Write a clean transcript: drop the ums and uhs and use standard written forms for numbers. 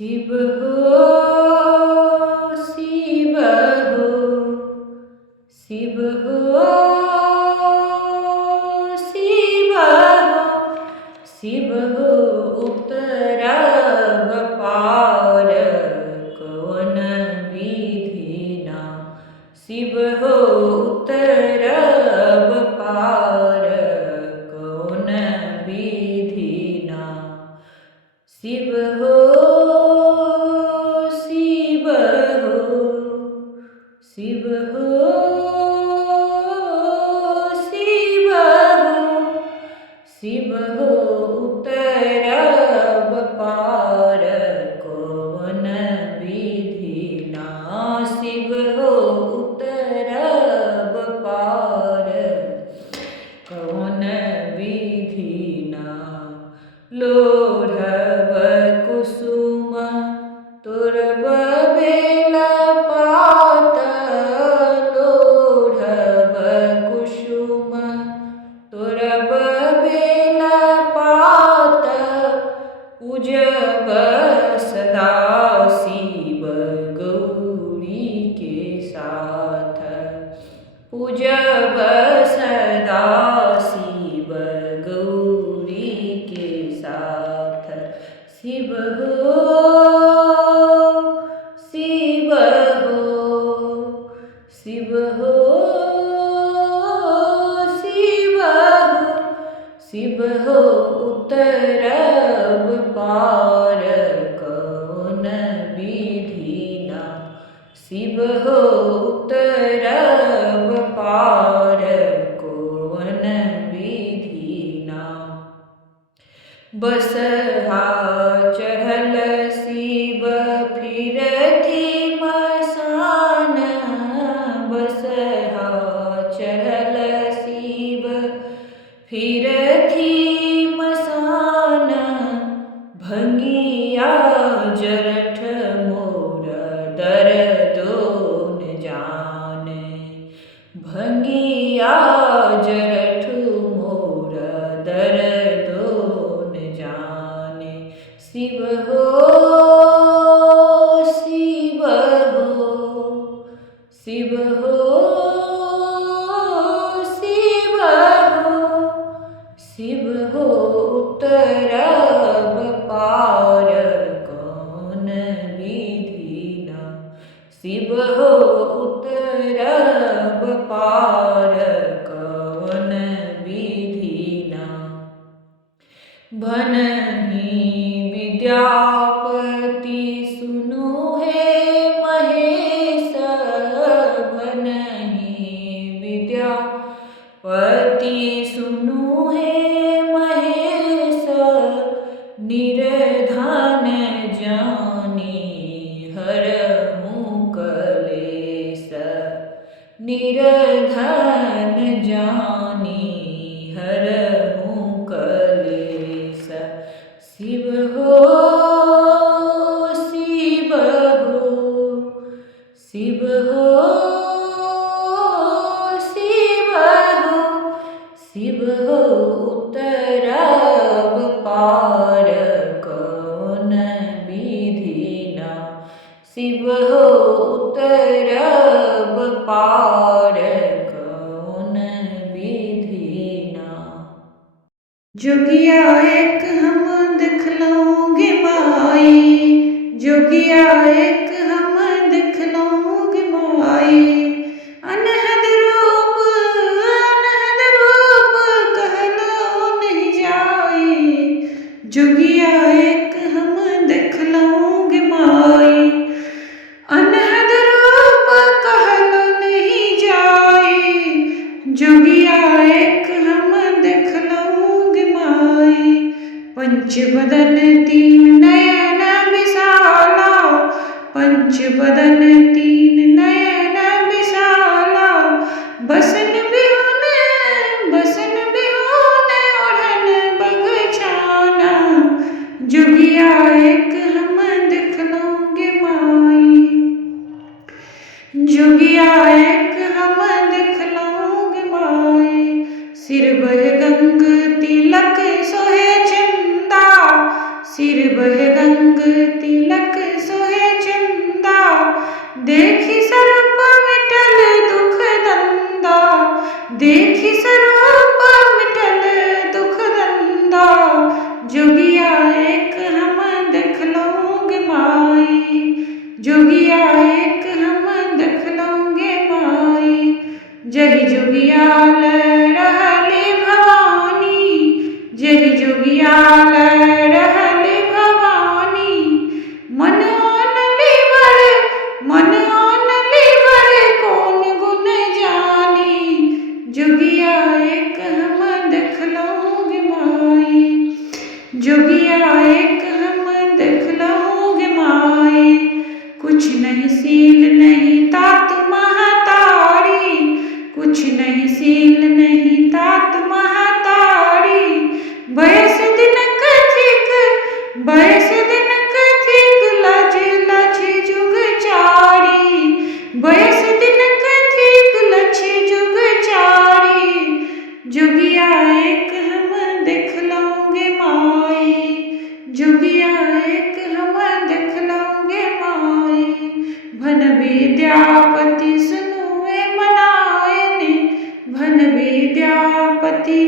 शिव हो शिव हो शिव हो शिव हो शिव हो उतरब पार कौन विधिना शिव हो उतरब पार कौन विधिना शिव हो शिव हो शिव हो शिव हो शिव हो उतरब पार कौन विधिना शिव हो उतरब पार कौन विधिना लोढ़ब कुसुम तोड़ब बेल पात लोढ़ब कुसुम तोड़ब बेल पात पूजब सदा शिव गौरी के साथ पूजब सदा शिव गौरी के साथ शिव हो शिव हो शिव हो शिव हो शिव हो उतरब पार कौन विधिना शिव हो उतरब पार कौन विधिना बसहा चढ़ल शिव फिरथि मसान बसहा चढ़ल शिव फिरथि मसान भंगिया जरठ मोर दर्दो न जाने भंगिया जरठ मोर दर्दो न जाने शिव हो शिव हो शिव हो शिव हो शिव हो उतरब पार कौन विधिना शिव हो उतरब पार कौन विधिना भनहि विद्यापति सुनु हे महेश भनहि विद्यापति सुनु हे महेश निर्धन जानी हरहु कलेश निर्धन जानी हरहु कलेश शिव हो शिव हो शिव हो शिव हो शिव हो उतरब पार कौन विधिना शिव हो उतरब पार कौन विधिना जोगिया एक हम दिखलाओगे माई जोगिया एक हम दिखलाओगे माई अनहद रूप कहलो नहीं जाई जोगिया एक हम दिखलाओगे माई अनहद रूप कहलो नहीं जाई जोगिया एक हम दिखलाओगे माई पंच बदन तीन नयन विशाला पंच जोगिया एक हम देख लौंगे माई। जही जोगिया रहले भवानी, जही जोगिया रहले भवानी। मन आन लेवर कौन गुण जानी। जोगिया एक हम देख लौंगे माई, जोगिया एक हम देख लौंगे माई। कुछ नहीं सील नहीं तात महतारी, कुछ नहीं सील नहीं तात महतारी। बयस दिन कथिक लाज जुग चारी। बयस दिन कथिक लछ जुग चारी। जोगिया एक हम देख लौंगे माई, जोगिया एक हम देख लौंगे माई। भन विद्यापति सुनुए मनाए ने, भन विद्यापति